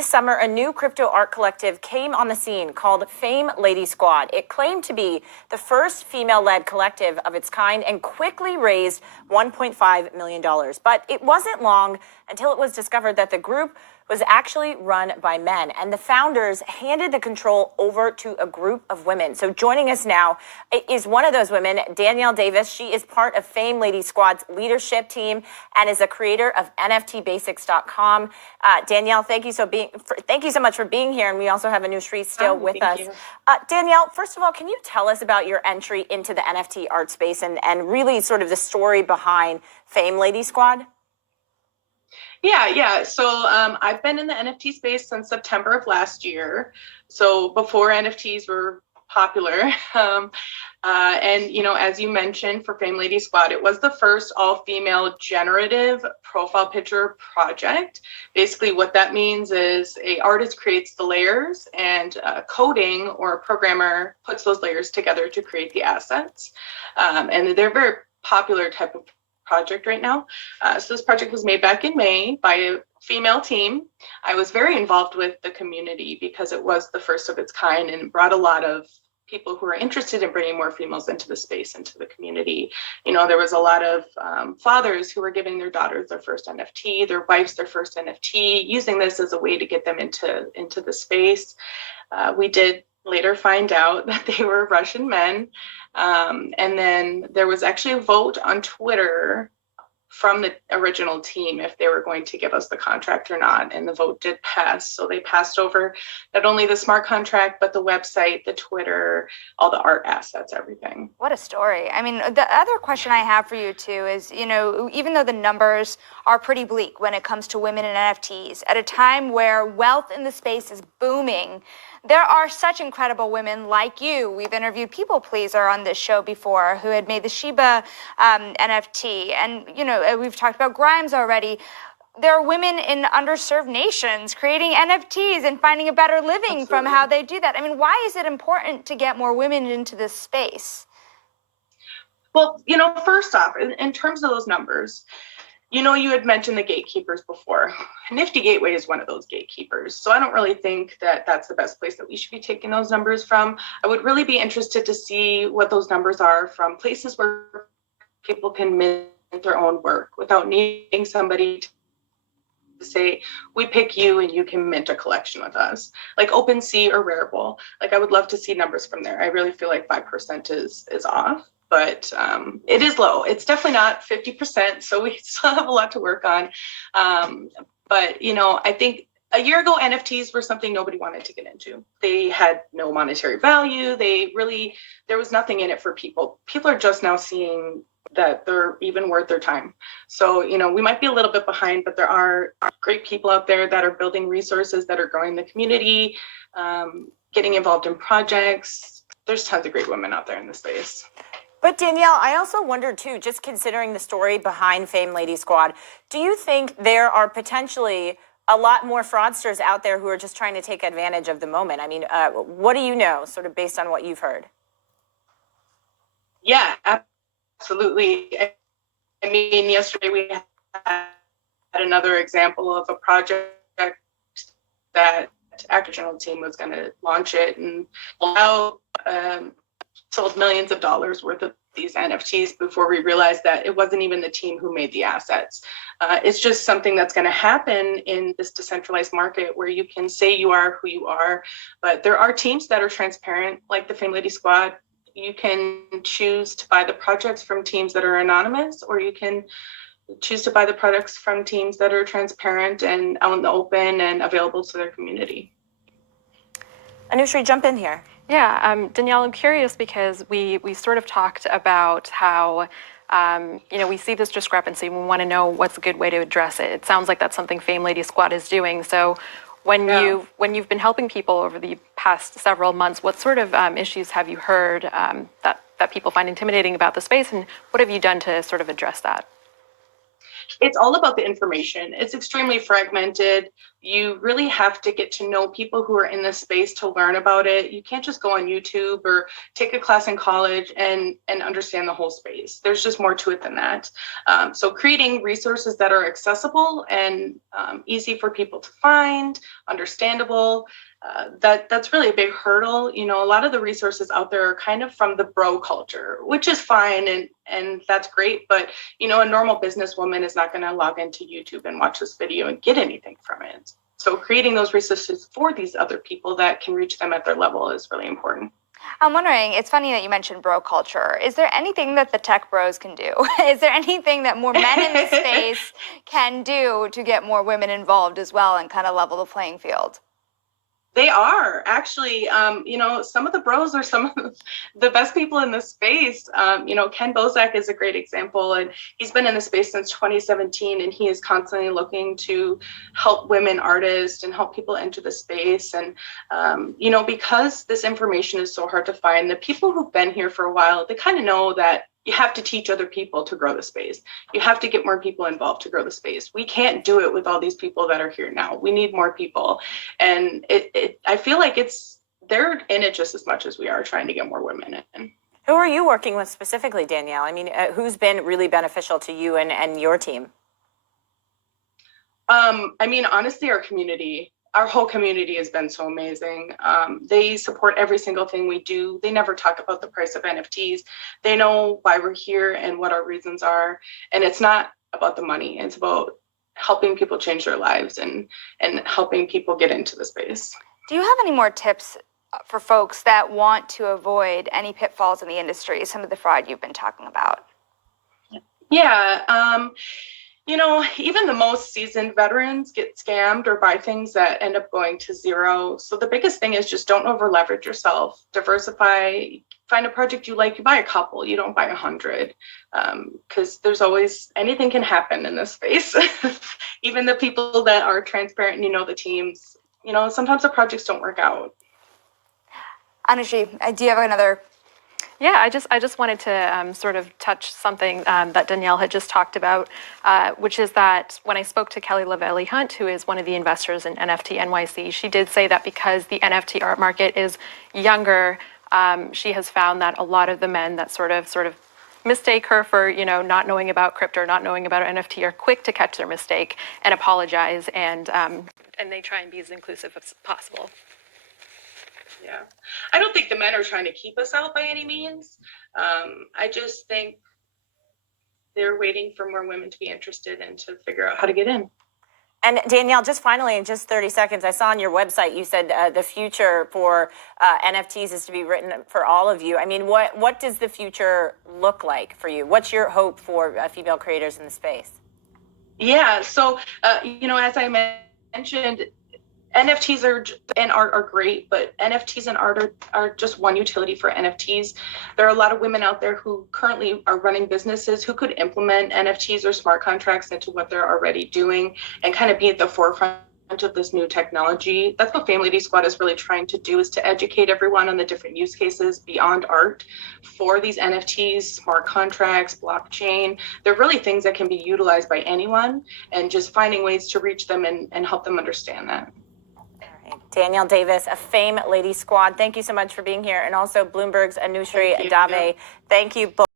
This summer, a new crypto art collective came on the scene called Fame Lady Squad. It claimed to be the first female-led collective of its kind and quickly raised $1.5 million. But it wasn't long until it was discovered that the group was actually run by men, and the founders handed the control over to a group of women. So joining us now is one of those women, Danielle Davis. She is part of Fame Lady Squad's leadership team and is a creator of NFTbasics.com. Danielle, thank you so much for being here, and we also have Anushree still with us. Danielle, first of all, can you tell us about your entry into the NFT art space and really sort of the story behind Fame Lady Squad? Yeah. So I've been in the NFT space since September of last year. So before NFTs were popular. And, as you mentioned, for Fame Lady Squad, it was the first all-female generative profile picture project. Basically, what that means is an artist creates the layers and coding or a programmer puts those layers together to create the assets. And they're a very popular type of project right now. So this project was made back in May by a female team. I was very involved with the community because it was the first of its kind and brought a lot of people who are interested in bringing more females into the space, into the community. There was a lot of fathers who were giving their daughters their first NFT, their wives their first NFT, using this as a way to get them into the space. We did later find out that they were Russian men. And then there was actually a vote on Twitter from the original team if they were going to give us the contract or not. And the vote did pass. So they passed over not only the smart contract, but the website, the Twitter, all the art assets, everything. What a story. I mean, the other question I have for you too is, even though the numbers are pretty bleak when it comes to women in NFTs, at a time where wealth in the space is booming, there are such incredible women like you. We've interviewed People Pleaser on this show before who had made the Shiba NFT. And, we've talked about Grimes already. There are women in underserved nations creating NFTs and finding a better living Absolutely. From how they do that. I mean, why is it important to get more women into this space? Well, first off, in terms of those numbers, you had mentioned the gatekeepers before. Nifty Gateway is one of those gatekeepers. So I don't really think that that's the best place that we should be taking those numbers from. I would really be interested to see what those numbers are from places where people can mint their own work without needing somebody to say, we pick you and you can mint a collection with us, like OpenSea or Rarible. Like, I would love to see numbers from there. I really feel like 5% is off. But it is low. It's definitely not 50%, so we still have a lot to work on. But, I think a year ago, NFTs were something nobody wanted to get into. They had no monetary value. There was nothing in it for people. People are just now seeing that they're even worth their time. So, we might be a little bit behind, but there are great people out there that are building resources, that are growing the community, getting involved in projects. There's tons of great women out there in the space. But Danielle, I also wonder too, just considering the story behind Fame Lady Squad, do you think there are potentially a lot more fraudsters out there who are just trying to take advantage of the moment? I mean, what do you know, sort of based on what you've heard? Yeah, absolutely. I mean, yesterday we had another example of a project that Accidental team was going to launch it and allow sold millions of dollars worth of these NFTs before we realized that it wasn't even the team who made the assets. It's just something that's going to happen in this decentralized market where you can say you are who you are, but there are teams that are transparent, like the Fame Lady Squad. You can choose to buy the projects from teams that are anonymous, or you can choose to buy the products from teams that are transparent and out in the open and available to their community. Anushree, jump in here. Yeah, Danielle, I'm curious because we sort of talked about how, we see this discrepancy. We want to know what's a good way to address it. It sounds like that's something Fame Lady Squad is doing. So when you've been helping people over the past several months, what sort of issues have you heard that people find intimidating about the space, and what have you done to sort of address that? It's all about the information. It's extremely fragmented. you really have to get to know people who are in this space to learn about it. You can't just go on YouTube or take a class in college and understand the whole space. There's just more to it than that. So creating resources that are accessible and easy for people to find, understandable, that's really a big hurdle. You know, a lot of the resources out there are kind of from the bro culture, which is fine and that's great. But, you know, a normal businesswoman is not going to log into YouTube and watch this video and get anything from it. So creating those resources for these other people that can reach them at their level is really important. I'm wondering, it's funny that you mentioned bro culture. Is there anything that the tech bros can do? Is there anything that more men in this space can do to get more women involved as well and kind of level the playing field? They are actually, you know, some of the bros are some of the best people in the space. You know, Ken Bozak is a great example, and he's been in the space since 2017, and he is constantly looking to help women artists and help people enter the space. And, you know, because this information is so hard to find, the people who've been here for a while, they kind of know that you have to teach other people to grow the space. You have to get more people involved to grow the space. We can't do it with all these people that are here now. We need more people. And I feel like they're in it just as much as we are trying to get more women in. Who are you working with specifically, Danielle? I mean, who's been really beneficial to you and your team? I mean, honestly, our whole community has been so amazing. They support every single thing we do. They never talk about the price of NFTs. They know why we're here and what our reasons are. And it's not about the money. It's about helping people change their lives and helping people get into the space. Do you have any more tips for folks that want to avoid any pitfalls in the industry, some of the fraud you've been talking about? Yeah. You know, even the most seasoned veterans get scammed or buy things that end up going to zero. So the biggest thing is just don't over leverage yourself. Diversify. Find a project you like. You buy a couple. You don't buy 100, because there's always anything can happen in this space. Even the people that are transparent and you know the teams. You know, sometimes the projects don't work out. Anushi, do you have another? Yeah, I just wanted to sort of touch something that Danielle had just talked about, which is that when I spoke to Kelly Lavelli Hunt, who is one of the investors in NFT NYC, she did say that because the NFT art market is younger, she has found that a lot of the men that sort of mistake her for, you know, not knowing about crypto or not knowing about NFT are quick to catch their mistake and apologize, and they try and be as inclusive as possible. Yeah, I don't think the men are trying to keep us out by any means. I just think they're waiting for more women to be interested and to figure out how to get in. And Danielle, just finally, in just 30 seconds, I saw on your website you said the future for NFTs is to be written for all of you. I mean, what does the future look like for you? What's your hope for female creators in the space? Yeah, so, you know, as I mentioned, NFTs and art are great, but NFTs and art are just one utility for NFTs. There are a lot of women out there who currently are running businesses who could implement NFTs or smart contracts into what they're already doing and kind of be at the forefront of this new technology. That's what Fame Lady Squad is really trying to do, is to educate everyone on the different use cases beyond art for these NFTs, smart contracts, blockchain. They're really things that can be utilized by anyone, and just finding ways to reach them and help them understand that. Danielle Davis, a Fame Lady Squad, thank you so much for being here. And also Bloomberg's Anushri Dave. Thank you both.